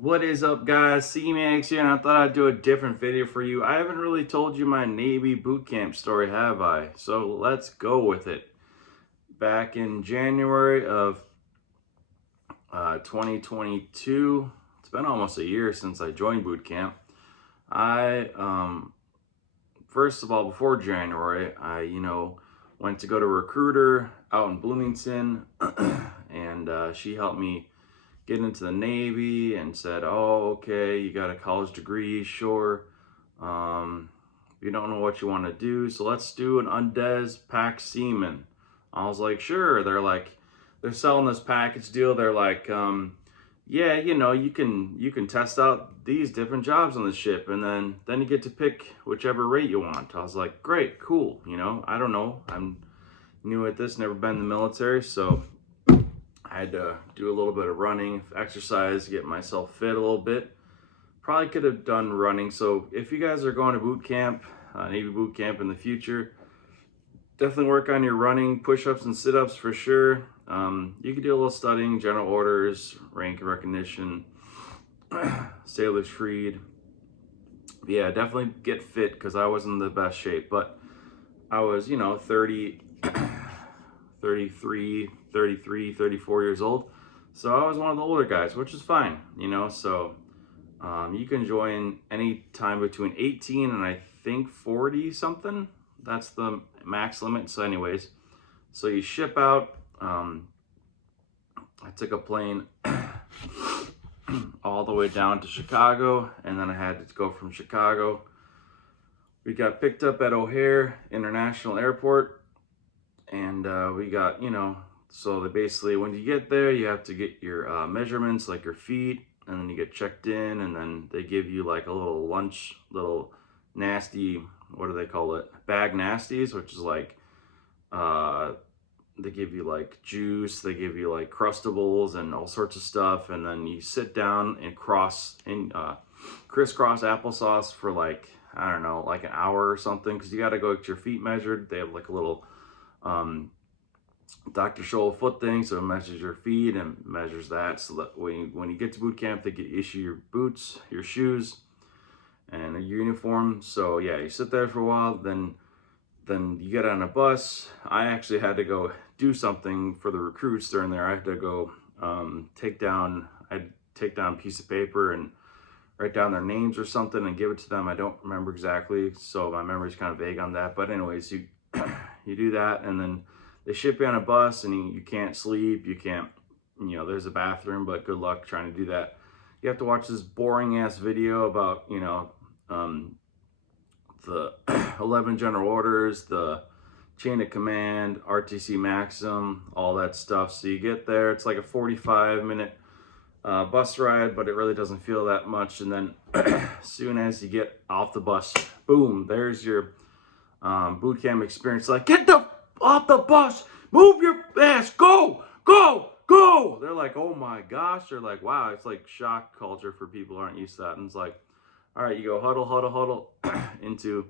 What is up, guys? C-Max here, and I thought I'd do a different video for you. I haven't really told you my Navy bootcamp story, have I? So let's go with it. Back in January of 2022, it's been almost a year since I joined bootcamp. First of all, before January, I went to go to a recruiter out in Bloomington, and she helped me get into the Navy and said, oh, okay, you got a college degree, sure. You don't know what you want to do, so let's do an undez pack seaman. I was like, sure. They're selling this package deal. They're like, yeah, you can test out these different jobs on the ship, and then you get to pick whichever rate you want. I was like, great, cool. I don't know. I'm new at this, never been in the military, so I had to do a little bit of running, exercise, get myself fit a little bit. Probably could have done running. So if you guys are going to boot camp, Navy boot camp in the future, definitely work on your running, push-ups and sit-ups for sure. You could do a little studying, general orders, rank and recognition, sailor's freed. But yeah, definitely get fit because I wasn't in the best shape, but I was, 30, 33, 34 years old. So I was one of the older guys, which is fine, so you can join any time between 18 and I think 40 something. That's the max limit. So anyways, so you ship out. I took a plane all the way down to Chicago, and then I had to go from Chicago. We got picked up at O'Hare International Airport, and we got, so they basically, when you get there, you have to get your measurements, like your feet, and then you get checked in, and then they give you like a little lunch, little nasty, what do they call it? Bag nasties, which is like, they give you like juice, they give you like Crustables and all sorts of stuff, and then you sit down and crisscross applesauce for like, I don't know, like an hour or something, because you got to go get your feet measured. They have like a little Dr. Scholl foot thing, so it measures your feet and measures that, so that when you get to boot camp, they issue your boots, your shoes, and your uniform. So yeah, you sit there for a while, then you get on a bus. I actually had to go do something for the recruits during there. I had to go take down a piece of paper and write down their names or something and give it to them. I don't remember exactly, so my memory's kind of vague on that. But anyways, you you do that, and then they ship you on a bus, and you can't sleep. You can't, there's a bathroom, but good luck trying to do that. You have to watch this boring ass video about, the 11 general orders, the chain of command, RTC Maxim, all that stuff. So you get there, it's like a 45-minute bus ride, but it really doesn't feel that much. And then as soon as you get off the bus, boom, there's your boot camp experience. Like, get off the bus, move your ass, go, go, go. They're like, oh my gosh. They're like, wow, it's like shock culture for people who aren't used to that. And it's like, all right, you go huddle, huddle, huddle into,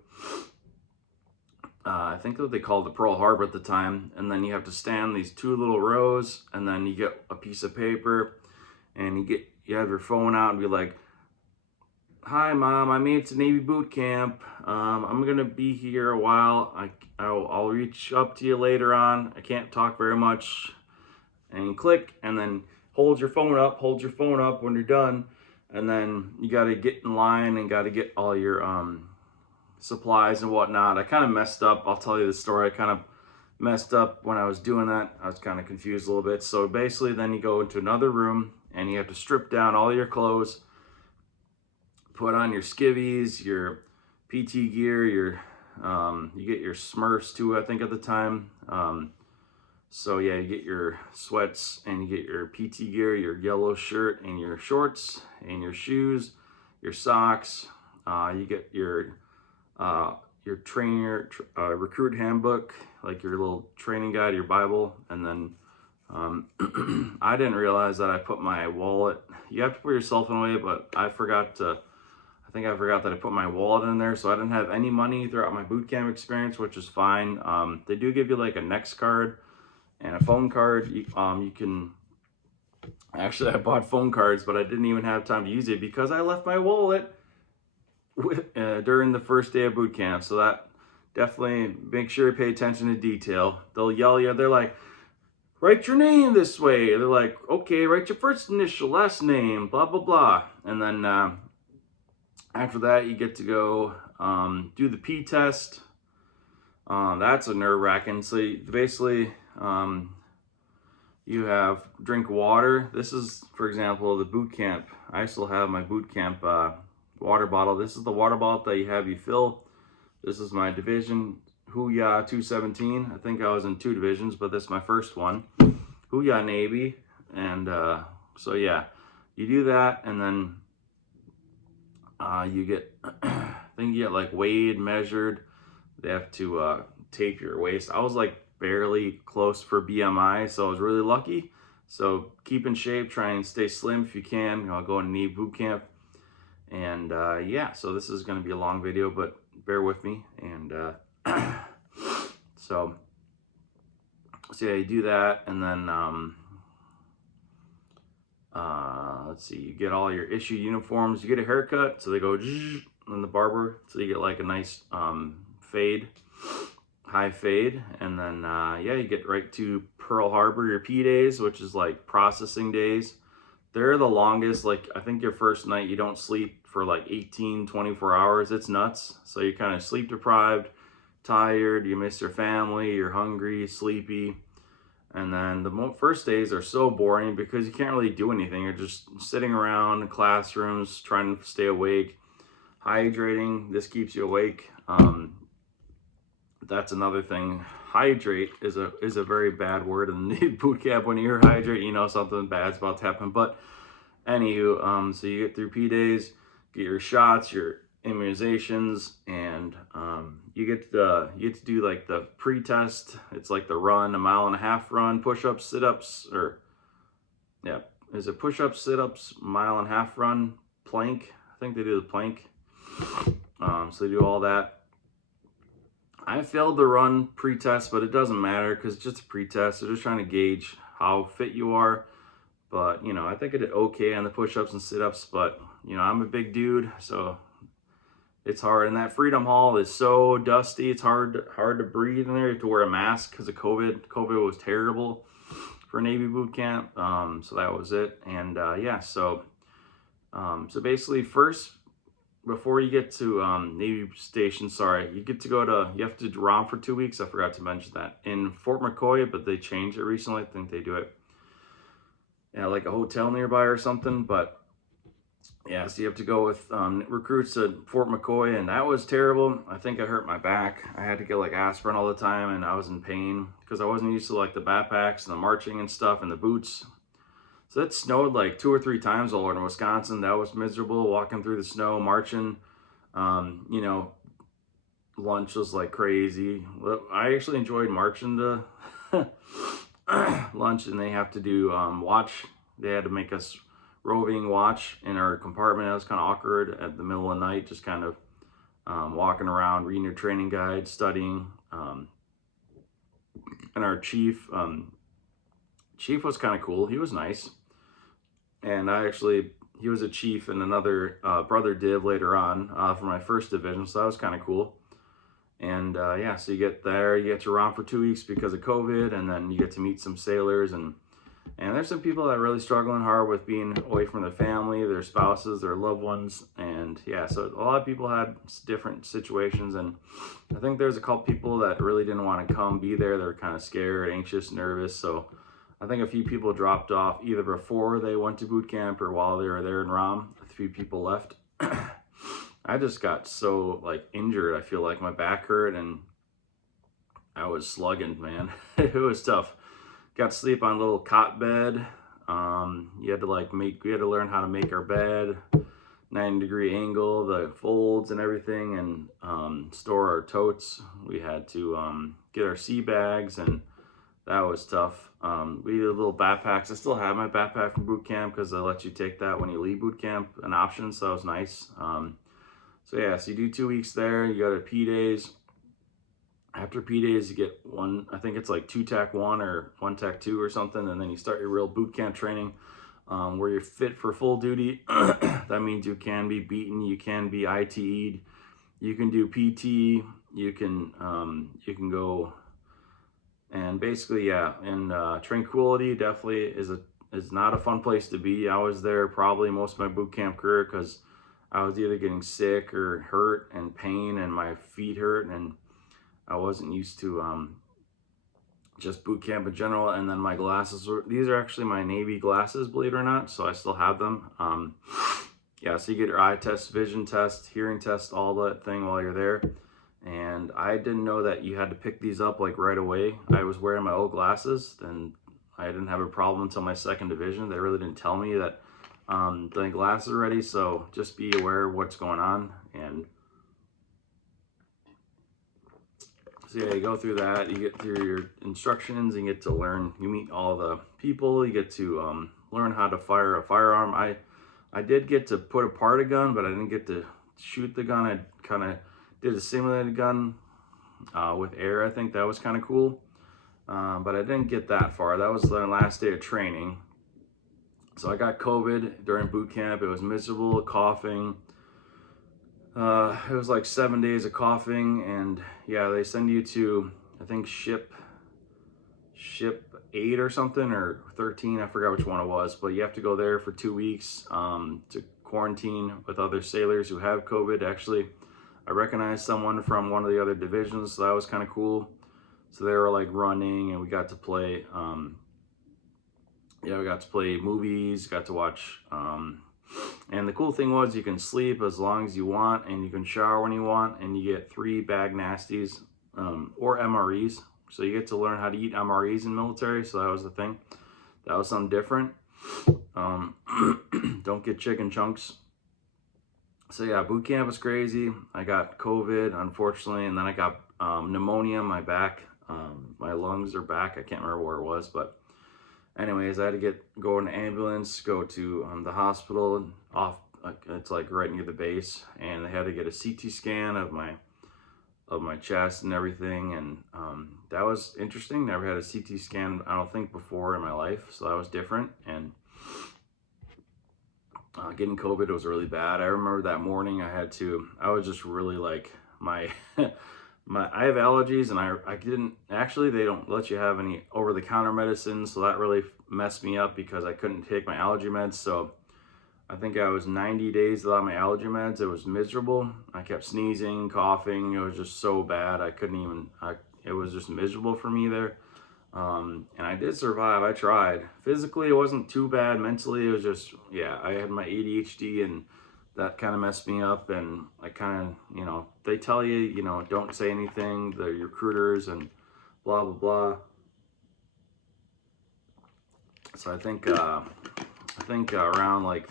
I think what they called the Pearl Harbor at the time. And then you have to stand these two little rows, and then you get a piece of paper, and you have your phone out and be like, hi, Mom, I made it to Navy boot camp. I'm going to be here a while. I'll reach up to you later on. I can't talk very much. And click, and then hold your phone up when you're done. And then you got to get in line and got to get all your supplies and whatnot. I kind of messed up. I'll tell you the story. I kind of messed up when I was doing that. I was kind of confused a little bit. So basically, then you go into another room, and you have to strip down all your clothes, put on your skivvies, your PT gear, you get your Smurfs too, I think at the time. So yeah, you get your sweats, and you get your PT gear, your yellow shirt, and your shorts, and your shoes, your socks. You get your trainer recruit handbook, like your little training guide, your Bible, and then I didn't realize that I put my wallet. You have to put your cell phone away, but I forgot that I put my wallet in there, so I didn't have any money throughout my boot camp experience, which is fine. They do give you like a Next card and a phone card. You can Actually, I bought phone cards, but I didn't even have time to use it because I left my wallet during the first day of boot camp. So that definitely make sure you pay attention to detail. They'll yell you. They're like, write your name this way. They're like, okay, write your first initial, last name, blah, blah, blah. And then after that, you get to go do the P test. That's a nerve wracking. So basically, you have drink water. This is, for example, the boot camp. I still have my boot camp water bottle. This is the water bottle that you fill. This is my division, Hooyah 217. I think I was in 2 divisions, but this is my first one, Hooyah Navy. And so yeah, you do that, and then you get, I think you get like weighed, measured. They have to tape your waist. I was like barely close for BMI, so I was really lucky. So keep in shape, try and stay slim if you can. I'll go to Navy Bootcamp. And yeah, so this is going to be a long video, but bear with me. And so yeah, you do that, and then let's see, you get all your issue uniforms. You get a haircut, so they go in the barber, so you get like a nice fade, high fade. And then yeah, you get right to Pearl Harbor, your P days, which is like processing days. They're the longest. Like, I think your first night you don't sleep for like 18-24 hours. It's nuts. So you're kind of sleep deprived, tired, you miss your family, you're hungry, sleepy. And then the first days are so boring because you can't really do anything. You're just sitting around in classrooms trying to stay awake, hydrating. This keeps you awake. That's another thing. Hydrate is a very bad word in the boot camp. When you hear hydrate, you know something bad's about to happen. But anywho, so you get through P days, get your shots, your immunizations, and you get to do like the pre-test. It's like the run, a 1.5 mile run, push-ups, sit-ups, or yeah, is it push-ups, sit-ups, 1.5 mile run, plank? I think they do the plank. So they do all that. I failed the run pre-test, but it doesn't matter because it's just a pre-test. They're just trying to gauge how fit you are. But, you know, I think I did okay on the push-ups and sit-ups, but, you know, I'm a big dude, so it's hard. And that Freedom Hall is so dusty. It's hard to breathe in there. You have to wear a mask because of COVID. COVID was terrible for Navy boot camp. So that was it. And yeah, so basically first, before you get to Navy Station, you have to ROM for 2 weeks. I forgot to mention that. In Fort McCoy, but they changed it recently. I think they do it at like a hotel nearby or something. But yeah, so you have to go with recruits at Fort McCoy, and that was terrible. I think I hurt my back. I had to get like aspirin all the time, and I was in pain because I wasn't used to like the backpacks and the marching and stuff and the boots. So it snowed like 2 or 3 times all over in Wisconsin. That was miserable, walking through the snow, marching. You know, lunch was like crazy. I actually enjoyed marching to lunch, and they have to do watch. They had to make us roving watch in our compartment. That was kind of awkward at the middle of the night, just kind of walking around, reading your training guide, studying. And our chief was kind of cool. He was nice. And he was a chief in another brother div later on for my first division, so that was kind of cool. And yeah, so you get there, you get to ROM for 2 weeks because of COVID, and then you get to meet some sailors, and there's some people that are really struggling hard with being away from their family, their spouses, their loved ones. And yeah, so a lot of people had different situations, and I think there's a couple people that really didn't want to be there. They were kind of scared, anxious, nervous. So I think a few people dropped off either before they went to boot camp or while they were there in ROM. A few people left. I just got so like injured. I feel like my back hurt and I was slugging, man. It was tough. Got to sleep on a little cot bed. You had to learn how to make our bed, 90-degree angle, the folds and everything, and store our totes. We had to get our sea bags, and that was tough. We did little backpacks. I still have my backpack from boot camp because they let you take that when you leave boot camp, an option, so that was nice. So yeah, so you do 2 weeks there. You go to P days. After P days, you get one, I think it's like 2 TAC 1 or 1 TAC 2 or something, and then you start your real boot camp training. where you're fit for full duty. That means you can be beaten, you can be IT'd, you can do PT, you can go, and basically, yeah. And Tranquility definitely is not a fun place to be. I was there probably most of my boot camp career because I was either getting sick or hurt and pain, and my feet hurt, and I wasn't used to just boot camp in general. And then my glasses these are actually my Navy glasses, believe it or not, so I still have them. Yeah, so you get your eye test, vision test, hearing test, all that thing while you're there. And I didn't know that you had to pick these up like right away. I was wearing my old glasses, and I didn't have a problem until my second division. They really didn't tell me that the glasses are ready, so just be aware of what's going on. And so yeah, you go through that, you get through your instructions, and you get to learn, you meet all the people, you get to learn how to fire a firearm. I did get to put apart a gun, but I didn't get to shoot the gun. I kind of did a simulated gun with air. I think that was kind of cool, but I didn't get that far. That was the last day of training. So I got COVID during boot camp. It was miserable, coughing. It was like 7 days of coughing, and yeah, they send you to, I think, ship 8 or something, or 13, I forgot which one it was, but you have to go there for 2 weeks to quarantine with other sailors who have COVID. Actually, I recognized someone from one of the other divisions, so that was kind of cool. So they were like running, and we got to play, we got to play movies, got to watch, and the cool thing was you can sleep as long as you want, and you can shower when you want, and you get 3 bag nasties or MREs. So you get to learn how to eat MREs in military. So that was the thing. That was something different. Don't get chicken chunks. So yeah, boot camp was crazy. I got COVID, unfortunately, and then I got pneumonia in my back. My lungs are back. I can't remember where it was, but anyways, I had to go in an ambulance, go to the hospital it's like right near the base, and they had to get a CT scan of my chest and everything, and that was interesting. Never had a CT scan, I don't think, before in my life, so that was different. And getting COVID was really bad. I remember that morning I was just really like, I have allergies, and I didn't, actually, they don't let you have any over-the-counter medicine, so that really messed me up because I couldn't take my allergy meds. So I think I was 90 days without my allergy meds. It was miserable. I kept sneezing, coughing. It was just so bad. It was just miserable for me there. And I did survive. I tried. Physically, it wasn't too bad. Mentally, it was just, yeah, I had my ADHD, and that kind of messed me up. And I kind of, they tell you, don't say anything, the recruiters, and blah, blah, blah. So I think around like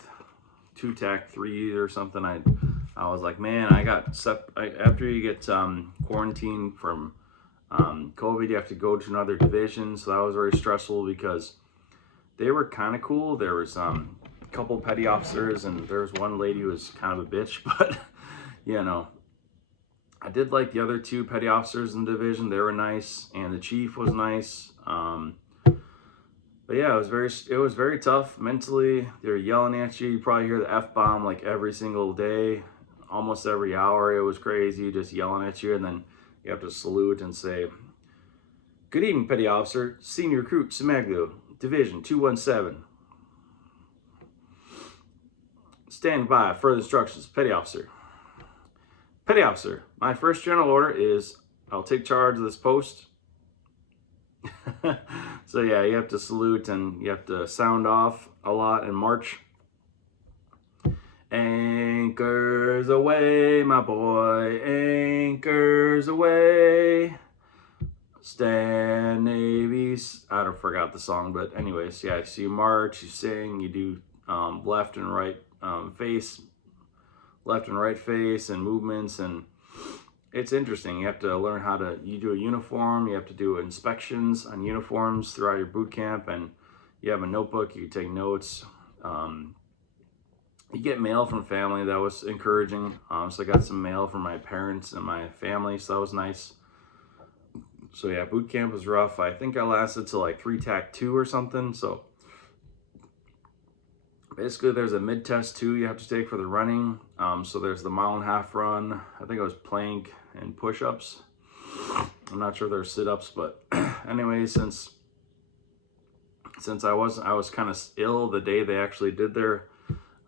2 TAC 3 or something, I was like, man, after you get quarantined from COVID, you have to go to another division. So that was very stressful because they were kind of cool. There was a couple petty officers, and there was one lady who was kind of a bitch, but I did like the other 2 petty officers in the division. They were nice, and the chief was nice. But yeah, it was very tough mentally. They're yelling at you. You probably hear the F-bomb like every single day, almost every hour. It was crazy, just yelling at you. And then you have to salute and say, "Good evening, Petty Officer, Senior Recruit, Semaglio, Division 217. Stand by, further instructions, Petty Officer. Petty Officer, my first general order is I'll take charge of this post." So yeah, you have to salute, and you have to sound off a lot and march. Anchors aweigh, my boy, anchors aweigh. Stand Navy. I forgot the song, but anyways, yeah. So you march, you sing, you do left and right face, and movements, and it's interesting. You have to learn you do a uniform, you have to do inspections on uniforms throughout your boot camp, and you have a notebook, you take notes. You get mail from family. That was encouraging. So I got some mail from my parents and my family, so that was nice. So yeah, boot camp was rough. I think I lasted till like 3 TAC 2 or something, so Basically, there's a mid-test too you have to take for the running. So there's the 1.5 mile run. I think it was plank and push-ups. I'm not sure there's sit-ups, but anyway, since I was kind of ill the day they actually did their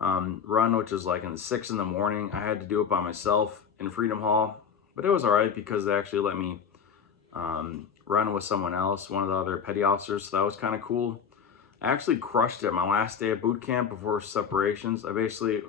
run, which is like in 6 in the morning. I had to do it by myself in Freedom Hall, but it was all right because they actually let me run with someone else, one of the other petty officers. So that was kind of cool. I actually crushed it my last day of boot camp before separations. I basically